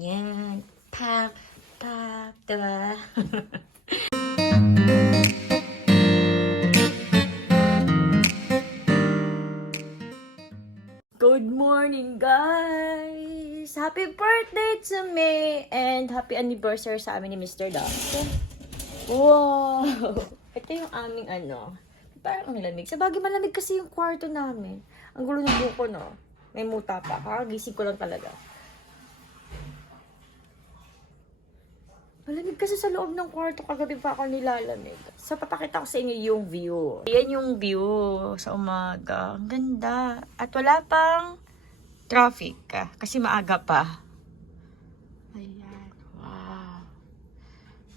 Ganyan. Pak, pak, diba? Good morning, guys! Happy birthday to me! And happy anniversary sa amin ni Mr. Dog. Wow! Ito yung aming parang ang lamig. Sa bagay malamig kasi yung kwarto namin. Ang gulo ng buko, no? May muta pa. Kakagising ko lang talaga. Malamig kasi sa loob ng kwarto. Kagabi pa ako nilalamig. So, papakita ko sa inyo yung view. Ayan yung view sa umaga. Ang ganda. At wala pang traffic. Kasi maaga pa. Ayan. Wow.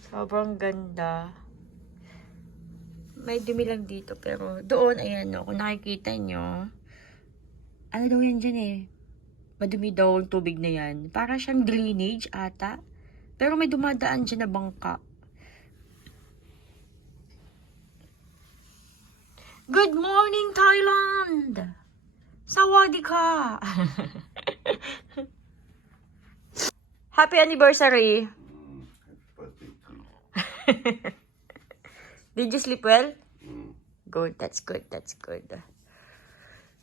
Sobrang ganda. May dumi lang dito. Pero doon, ayan no. Kung nakikita nyo. Ano daw yan dyan eh. Madumi daw ang tubig na yan. Para siyang drainage ata. Pero may dumadaan dyan na bangka. Good morning, Thailand! Sawadee ka! Happy anniversary! Did you sleep well? Good, that's good, that's good.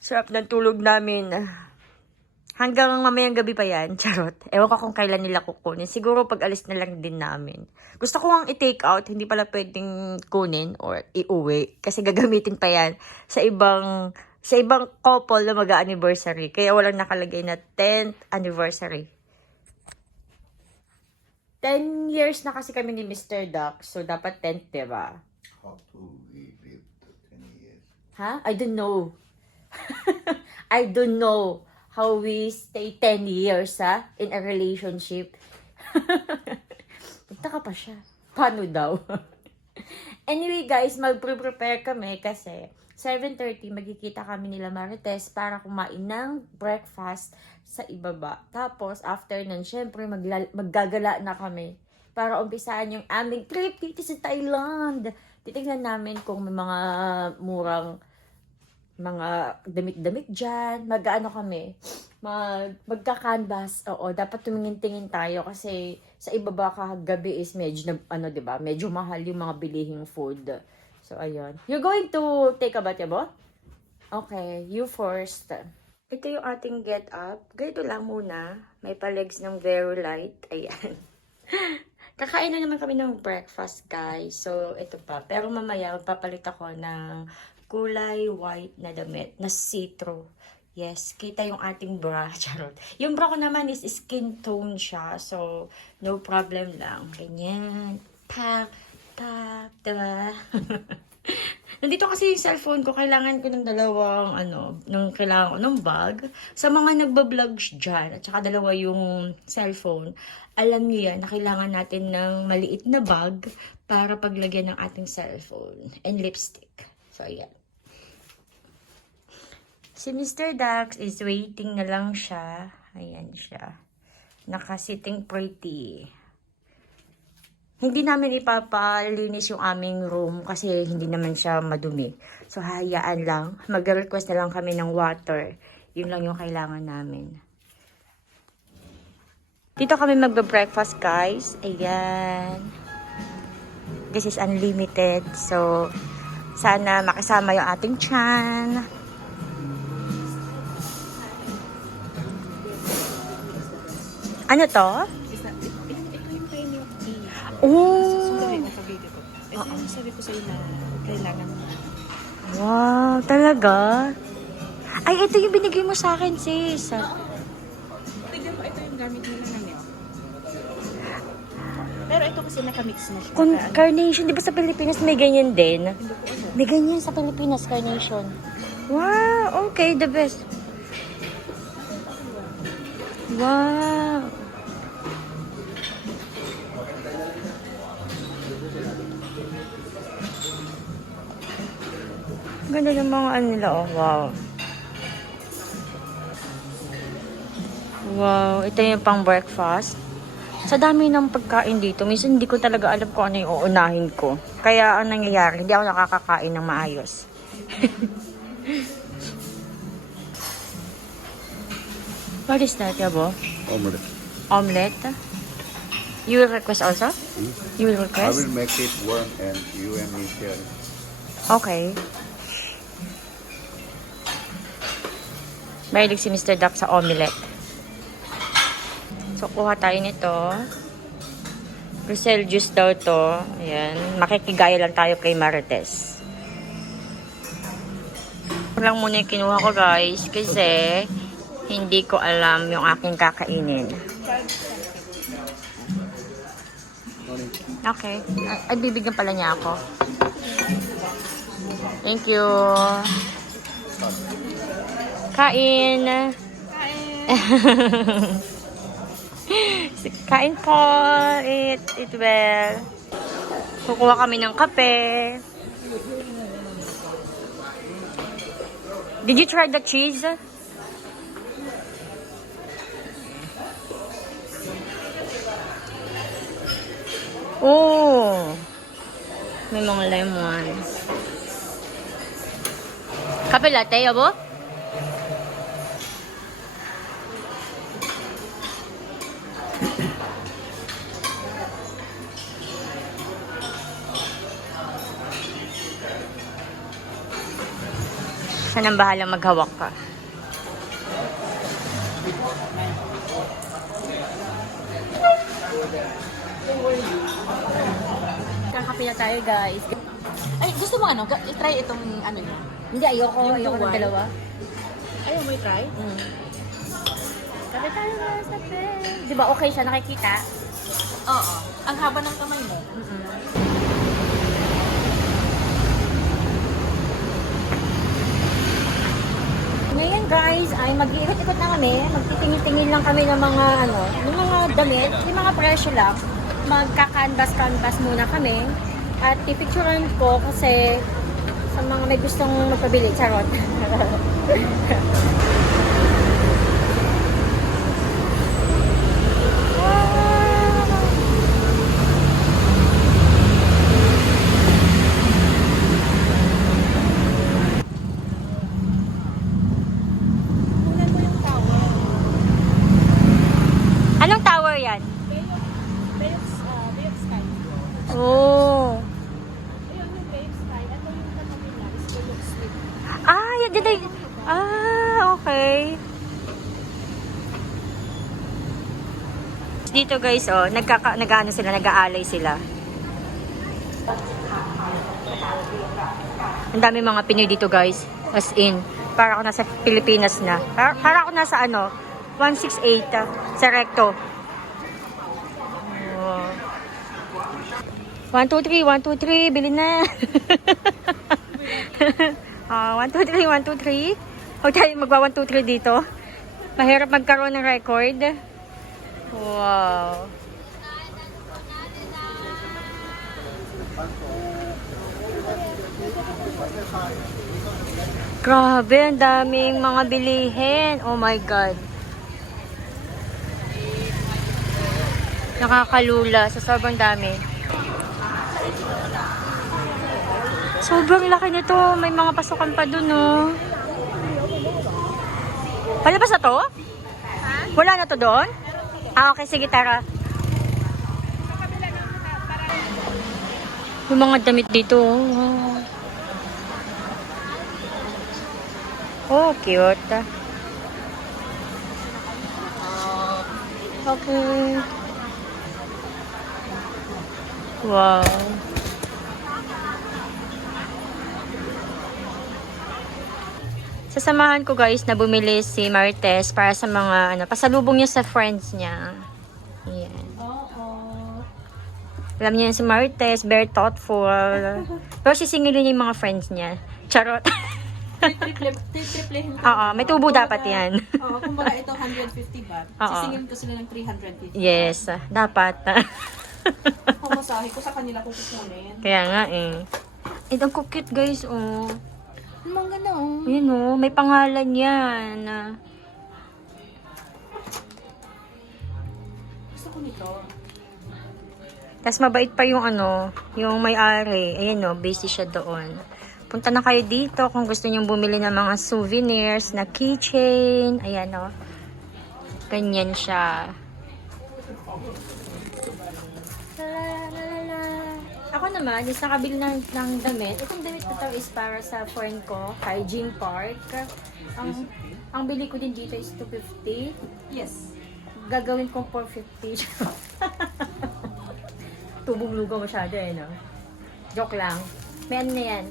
Sarap ng tulog namin. Hanggang mamayang gabi pa yan, charot. Ewan ko kung kailan nila kukunin. Siguro pag alis na lang din namin. Gusto ko nga i-take out, hindi pala pwedeng kunin or iuwi. Kasi gagamitin pa yan sa ibang couple na mag-anniversary. Kaya walang nakalagay na 10th anniversary. 10 years na kasi kami ni Mr. Duck. So, dapat 10th, diba? How to we live 10 years? Ha? I don't know. I don't know how we stay 10 years, in a relationship. Nagtaka pa siya. Paano daw? Anyway, guys, mag-prepare kami kasi 7:30 magkikita kami nila Marites para kumain ng breakfast sa ibaba. Tapos, after nun, syempre, maggagala na kami para umpisaan yung aming trip dito sa Thailand. Titignan namin kung may mga murang mga damit-damit dyan. Mag-ano kami? Magka-canvas. Oo, dapat tumingin-tingin tayo kasi sa ibaba kagabi is medyo, diba? Medyo mahal yung mga bilihing food. So, ayun. You're going to take a bath, yabo? Okay, you first. Ito yung ating get up. Ganito lang muna. May pa-legs ng very light. Ayan. Kakain na naman kami ng breakfast, guys. So, ito pa. Pero mamaya, magpapalit ako ng kulay white na damit, na see-through. Yes, kita yung ating bra, charot. Yung bra ko naman is skin tone siya, so no problem lang. Ganyan. Pak, pak, diba? Nandito kasi yung cellphone ko, kailangan ko ng dalawang, kailangan ko ng bag. Sa mga nagbablog dyan, at saka dalawa yung cellphone, alam niyo yan, na kailangan natin ng maliit na bag para paglagyan ng ating cellphone and lipstick. So, ayan. Si Mr. Dax is waiting na lang siya. Ayan siya. Nakasitting pretty. Hindi namin ipapalinis yung aming room kasi hindi naman siya madumi. So, hayaan lang. Mag-request na lang kami ng water. Yun lang yung kailangan namin. Dito kami magbe-breakfast, guys. Ayan. This is unlimited. So, sana makasama yung ating tiyan. Ano to? Ito yung premium tea. Oh! Sabi ko sa video ko. Ito yung sabi ko sa'yo na kailangan mo. Wow, talaga? Ay, ito yung binigay mo sa akin, sis. Tignan mo, ito yung gamit mo na niyo. Pero ito kasi nakamix na siya. Carnation, di ba sa Pilipinas may ganyan din? May ganyan sa Pilipinas, carnation. Wow, okay, the best. Wow. Ganda ng mga nila, oh. Wow. Wow, ito yung pang breakfast. Sa dami ng pagkain dito, minsan hindi ko talaga alam kung ano yung uunahin ko. Kaya ang nangyayari, hindi ako nakakakain ng maayos. What is that, Yabo? Omelette. Omelette. You will request also? You will I request? will make it one and you and me share. Okay. Mahilig si Mr. Duck sa omelette. So, kuha tayo nito. Rosel juice daw to. Ayan. Makikigaya lang tayo kay Marites. Ito lang muna yung kinuha ko, guys. Kasi, hindi ko alam yung aking kakainin. Okay. Ay, bibigyan pala niya ako. Thank you. Kain. Kain po. Eat well. Kukuha kami ng kape. Did you try the cheese? Oh. May mga lemon. Kape latte, yabo? Siya nang bahalang maghawak ka. Kakape na tayo, guys. Ay, gusto mo ano? I-try itong ano niya. Hindi, ayoko ng tuwal. dalawa. Ayaw mo i-try? Kape tayo, guys. Kape. Di ba okay siya? Nakikita? Oo. Ang haba ng kamay mo. Ngayon guys, ay mag-iikot-ikot na kami. Magtitingin-tingin lang kami ng mga ng mga damit, yung mga presyo lang. Magka-canvas muna kami. At pipicturean ko kasi sa mga may gustong magpabili. Charot. Tingnan mo yung tower. Anong tower yan? Bay of Sky. Oh. Ayun yung Bay of Sky. Ito yung katabi niya is Bay of Sleep. Ah, yun din. Okay. Dito guys, nag-ano sila, nag-aalay sila. Ang dami mga Pinoy dito guys. As in, para ako nasa Pilipinas na. Para ako nasa 168 sa Recto. 1, 2, 3, 1, 2, 3, bilhin na. 1, 2, 3, 1, 2, 3. Huwag tayo magwa 1, 2, 3 dito. Mahirap magkaroon ng record. Wow. Grabe, ang daming mga bilihin. Oh my God. Nakakalula sa sobrang dami. Sobrang laki nito. May mga pasukan pa dun, oh. Palabas na to? Wala na to doon? Okay, sige, tara. Yung mga damit dito, oh. Oh, cute. Okay. Wow. Sasamahan ko guys na bumili si Marites para sa mga pasalubong niya sa friends niya. Yan. Alam niya si Marites, very thoughtful. Pero sisingilin niya yung mga friends niya. Charot. Triple. Oo, may tubo dapat yan. Oo, kumbaga ito 150 baht. Oo. Sisingin ko sila ng 350. Yes, dapat. Pumasahe ko sa kanila kung kukunin. Kaya nga eh. Ito ang cute guys, oh. Ang ganda oh. Yun oh, may pangalan yan. Gusto ko nito. Tapos mabait pa yung yung may-ari. Ayan oh, busy siya doon. Punta na kayo dito kung gusto nyong bumili ng mga souvenirs na keychain. Ayan oh. Ganyan siya. La. Ako naman, is nakabili ng damit. Itong damit na to is para sa friend ko, kay Jim Park. Ang bili ko din dito is 250. Yes. Gagawin kong 450. Tubong lugaw masyado eh, no? Joke lang. May ano na yan.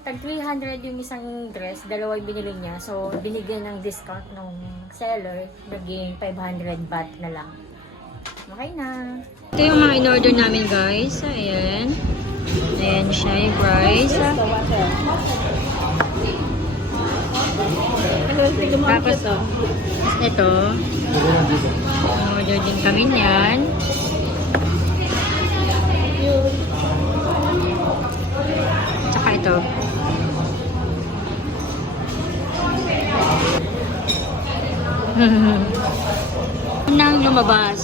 Tag 300 yung isang dress, dalawa yung binili niya. So, binigyan ng discount ng seller, naging 500 baht na lang. Okay na. Ito yung mga in-order namin, guys. Ayan. Ayan siya yung price. Tapos, ito. In-order din kami niyan. Tsaka ito. Nang lumabas.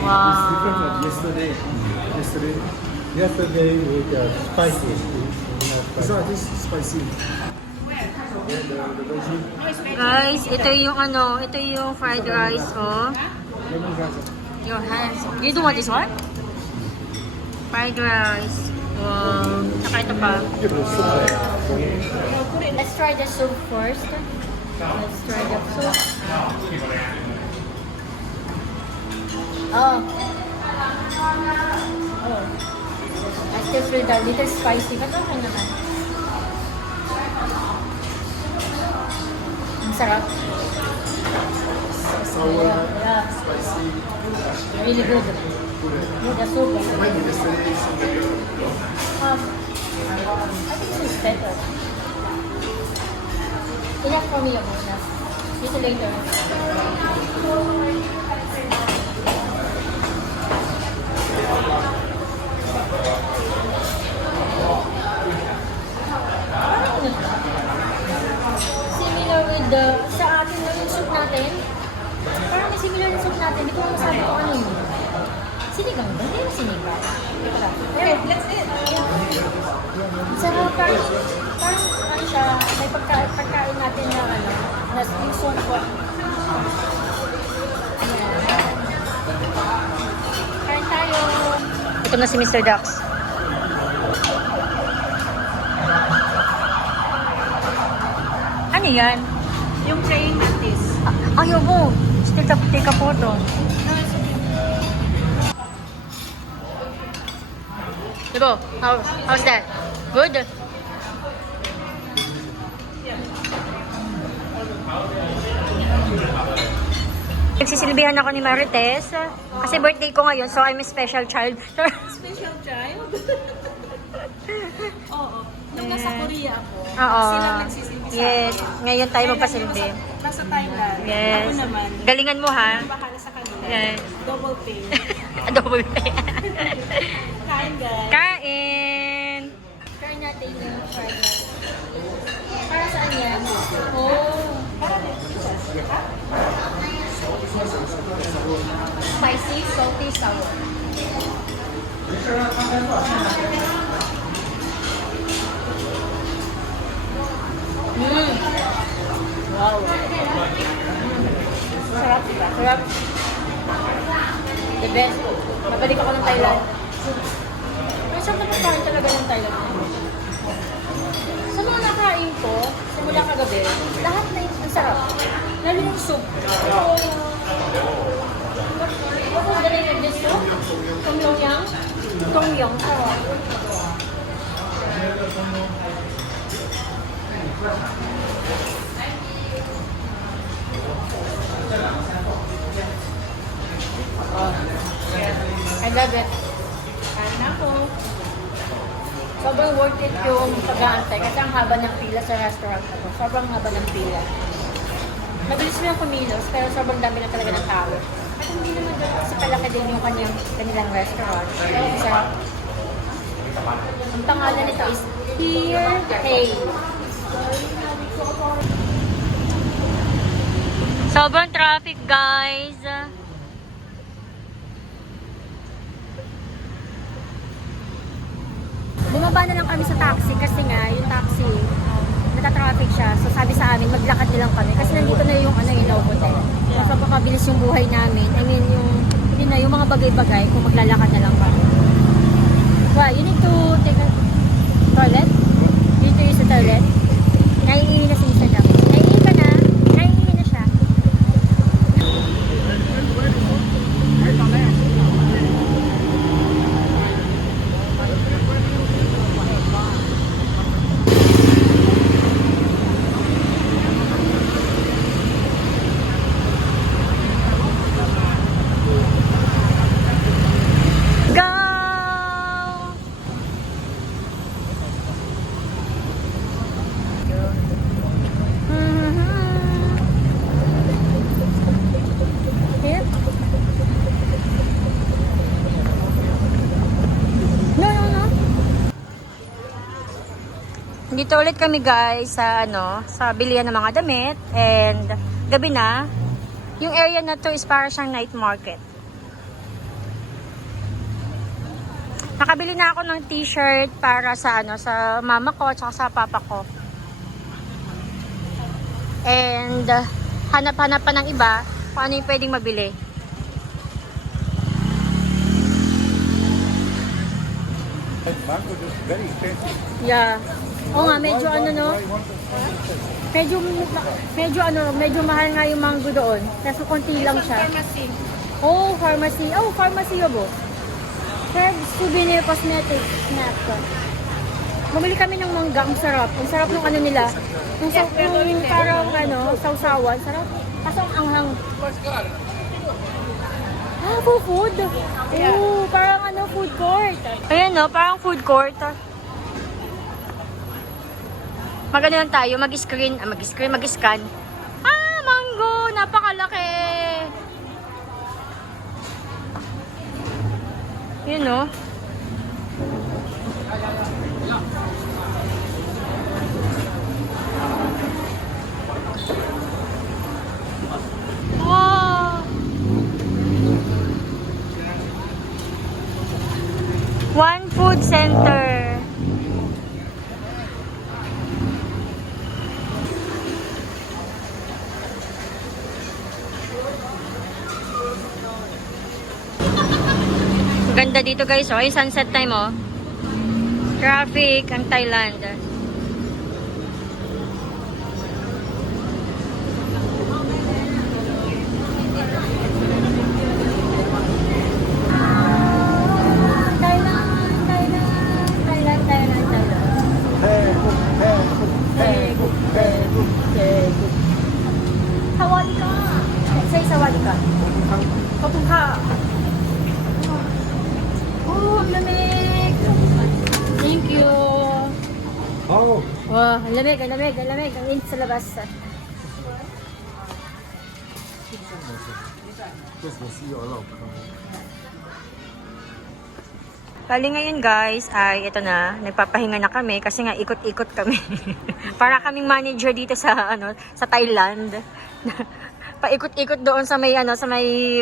Wow. Yesterday we got spicy. This is spicy. Yeah, the veggie. Guys, ito yung ito yung fried rice, oh. Your hands. You do want this one? Fried rice. Wow. Saka ito pa. Let's try the soup first. Let's try the soup. Oh. I still feel that little spicy, but okay naman. Ang sarap. Sour, Yeah. spicy. Really good. Good, the soup. Maybe yesterday is I think this is better. Enough for me, enough. Little later. Similar with the, sa atin na yung soup natin. Parang may similar yung soup natin. Hindi ko masabi kung ano yun. Sinigang ba? Hindi na sinigang. Okay, let's eat. Sarap, parang ano siya, may pagkain natin na na yung soup po. Ayan. Kain tayo. Ito na si Mr. Dax. Ano yan? Yung praying mantis. Ayaw mo. Still take a photo. Diba? How's that? Good? Nagsisilbihan ako ni Marites kasi birthday ko ngayon, so I'm a special child. Special child? Oo. Nung nasa Korea ako, Oo. sila nagsisilbi sa Yes. akin. Ngayon tayo Kaya magpasilbi. Nasa Thailand. Yes. Ako naman. Galingan mo ha. Bahala sa kanila. Yes. Double pay. Double pay. Kain guys. Kain! Try natin yung fried rice. Para saan yan? Oh. Spicy, salty, sour. Wow. Sarap, diba? Sarap. The best. Mabalik ako ng Thailand. May sarap na pagkain talaga ng Thailand. Sa mga nakain ko, simula kagabi, lahat na yung ang sarap. Lalo yung soup. What was the name of this soup? Tom Yum? Tom Yum. Sarap. I love it. Kain na ako. Sobrang worth it yung pag-aantay kasi ang haba ng pila sa restaurant na to. Sobrang haba ng pila. Mabilis lang kumilos pero sobrang dami na talaga ng tao. At hindi naman doon kasi palaki din yung kanilang restaurant. Pero isa, ang pangalan nito is Here Hey. Sobrang traffic, guys. Bumaba na lang kami sa taxi kasi nga yung taxi nagka-traffic siya. So sabi sa amin, maglakad na lang kami. Kasi nandito na yung ano, yung low hotel. So napakabilis yung buhay namin. I mean, hindi na, yung mga bagay-bagay, kung maglalakad na lang kami. Well, you need to take a toilet? You need to use the toilet? Naiihi na si Mr. Duck. Naiihi ka na? Naiihi na siya. Go! Here? No. Dito ulit kami guys sa sa bilihan ng mga damit and gabi na. Yung area na to is para siyang night market. Nakabili na ako ng t-shirt para sa sa mama ko at sa papa ko. And hanap-hanap pa ng iba kung ano yung pwedeng mabili. Mango is very expensive. Yeah. Oo nga, medyo medyo mahal nga yung mango doon. Kaso konti lang siya. Pharmacy. Oh, pharmacy. Oh, pharmacy yobo. Herbs, souvenir, cosmetics, snack. Bumili kami ng mangga, ang sarap. Ang sarap ng nila. Yung parang sausawan, sarap. Kaso ang anghang. Ah, food. Oh, parang food court. Ayan parang food court. Magano lang tayo, mag-scan. Ah, mango, napakalaki. Yun Wow! One food center. Ganda dito guys, yung sunset time Traffic ang Thailand. Sawadika. Say sawadika. Kapungka. Oh, ang lamig. Thank you. Oh, Wow, ang lamig. Ang init sa labas. Bali ngayon guys, ay ito na, nagpapahinga na kami kasi nga ikot-ikot kami. Para kaming manager dito sa sa Thailand. Paikot-ikot doon sa may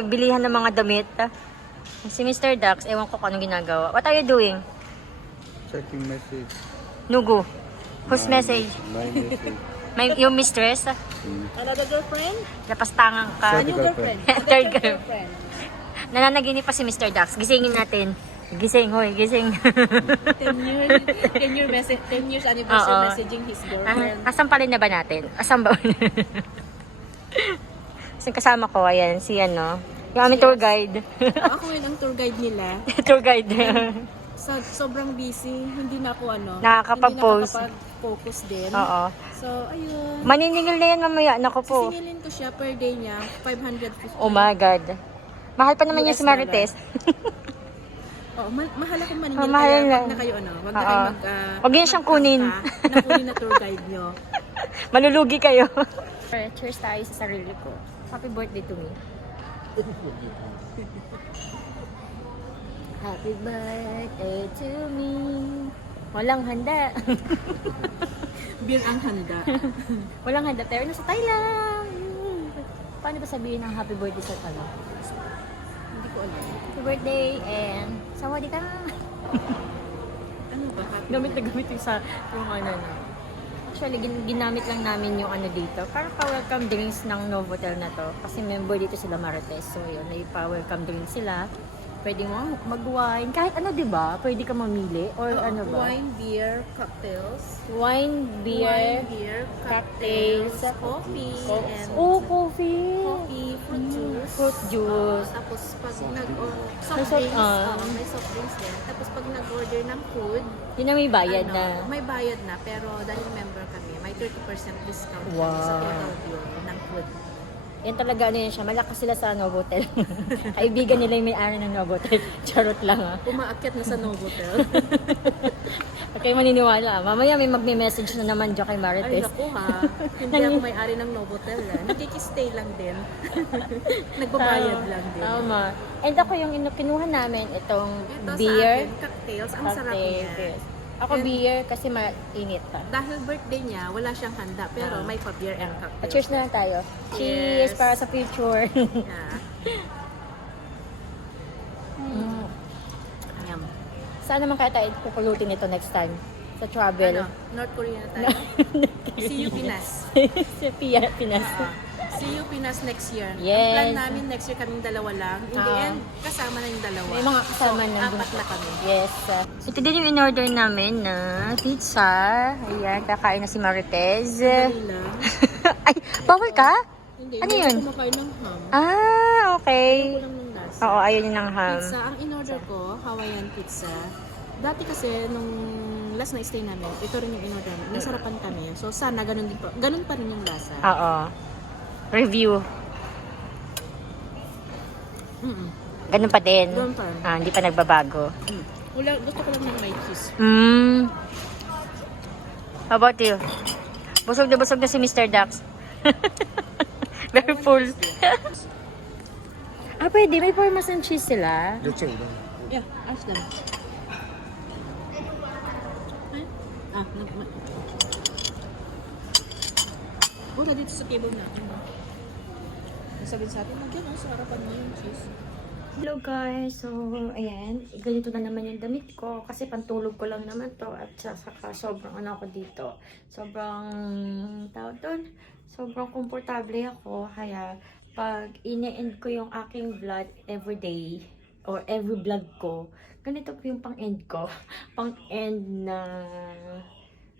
bilihan ng mga damit. Si Mr. Dax, ewan ko kung anong ginagawa. What are you doing? Checking message. Nugu. Whose message? My message. Yung mistress? Another girlfriend? Lapastangan ka. Third girlfriend. Third girlfriend. Nananaginip pa si Mr. Dax. Gisingin natin. Gising, hoy, gising. 10 years anniversary Oo. messaging his girlfriend. Asan pa rin na ba natin? Asan ba? Kasi kasama ko, ayan, si yung aming tour guide. Ako ngayon ang tour guide nila. Tour guide. Sobrang busy, hindi na ako Nakakapag-post. Hindi nakakapag-focus din. Oo. So, ayun. Maniningil na yan mamaya. Naku po. Sisingilin ko siya per day niya, 550. Oh my God. Mahal pa naman yung si Marites. Oo, mahal akong maningil. Mahal Kaya na. wag na kayo wag na Oo. kayo Wag niyo siyang kunin. Nakunin na tour guide nyo. Malulugi kayo. Cheers tayo sa sarili ko. Happy birthday to me. Happy birthday to me. Walang handa. Beer ang handa. Walang handa pero nasa Thailand. Paano ba sabihin ang happy birthday sa Thailand? Hindi ko alam. Happy birthday and sawadee ka. Ano ba? Happy Gamit na gamit yung sa yung Actually, ginamit lang namin yung ano dito. Parang pa-welcome drinks ng Novotel na to. Kasi member dito sila Marites. So, yun, may pa-welcome drinks sila. Pwede mo mag-wine. Kahit ano, di ba? Pwede ka mamili. Or ano ba? Wine, beer, cocktails. Wine, beer, cocktails, cocktails, coffee, and oh, coffee. coffee, fruit juice. Fruit juice. Tapos pag May soft soft- drinks, ah. may soft drinks din. Tapos pag nag-order ng food, Yun na may bayad ano, na. may bayad na, pero dahil member kami, may 30% discount kami sa Wow. total bill ng food. Yan talaga ano yan siya. Malakas sila sa Novotel. Kaibigan nila yung may-ari ng Novotel. Charot lang ah. Umaakyat na sa Novotel. Okay, maniniwala. Mamaya may magme-message na naman dyan kay Ay, Marites. naku ha. Hindi ako may-ari ng Novotel. Nakikistay lang din. Nagbabayad lang din. Tama. And ako yung kinuha namin, itong Ito beer. sa akin, cocktails. Ang sarap niya. Yes. Ako And- beer kasi mainit pa. Dahil birthday niya, wala siyang handa. Pero may pa-beer and cocktails. Cheers na lang tayo. Cheers Yes. para sa future. Yeah. Yum. Saan naman kaya tayo pupulutin ito next time? Sa travel. Ano, North Korea na tayo. See you Pinas. Sa Pinas. See you Pinas next year. Yes. Ang plan namin next year kaming dalawa lang. In the end, kasama na yung dalawa. May mga kasama so, na dun. apat na kami. Yes. Ito din yung in-order namin na pizza. Ayan, kakain na si Marites. Dali lang. Ay, bawal ka? Hindi, Ano hindi yun? ako kumakain ng ham. Ah, okay. Kulang ng lasa. Oo, ayun yung ng ham. Pizza, ang in-order ko, Hawaiian pizza. Dati kasi, nung last na stay namin, ito rin yung in-order namin. Nasarapan kami. So, sana ganun din pa. Ganun pa rin yung lasa. Oo. Review. Mm-mm. Ganun pa din. Ganun pa. Hindi pa nagbabago. Wala, gusto ko lang ng may cheese. How about you? Busog na si Mr. Dax. Very full. Pwede. May parmesan cheese sila. Yeah, ask them. Ay? Wala dito sa table natin. Nasabihin sa atin, nagyan sa harapan mo yung cheese. Hello guys! So, ayan. Ganito na naman yung damit ko. Kasi pantulog ko lang naman to. At saka sobrang ano ako dito. Sobrang, tawag doon, sobrang komportable ako. Kaya, pag ine-end ko yung aking vlog everyday, or every vlog ko, ganito po yung pang-end ko. Pang-end na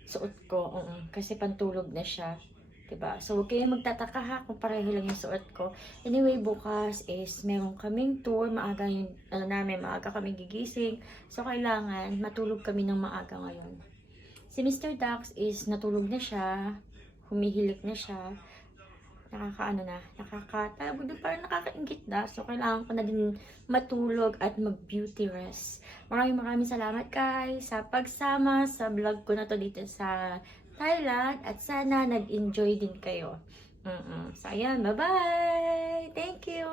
suot ko. Kasi pantulog na siya. Diba? So, huwag kayong magtataka ha kung pareho lang yung suot ko. Anyway, bukas is meron kaming tour. Maaga yung, maaga kaming gigising. So, kailangan matulog kami ng maaga ngayon. Si Mr. Dax is natulog na siya. Humihilik na siya. Parang nakakaingit na. So, kailangan ko na din matulog at mag-beauty rest. Maraming salamat guys sa pagsama sa vlog ko na to dito sa Thailand at sana nag-enjoy din kayo. So, ayan. Bye-bye! Thank you!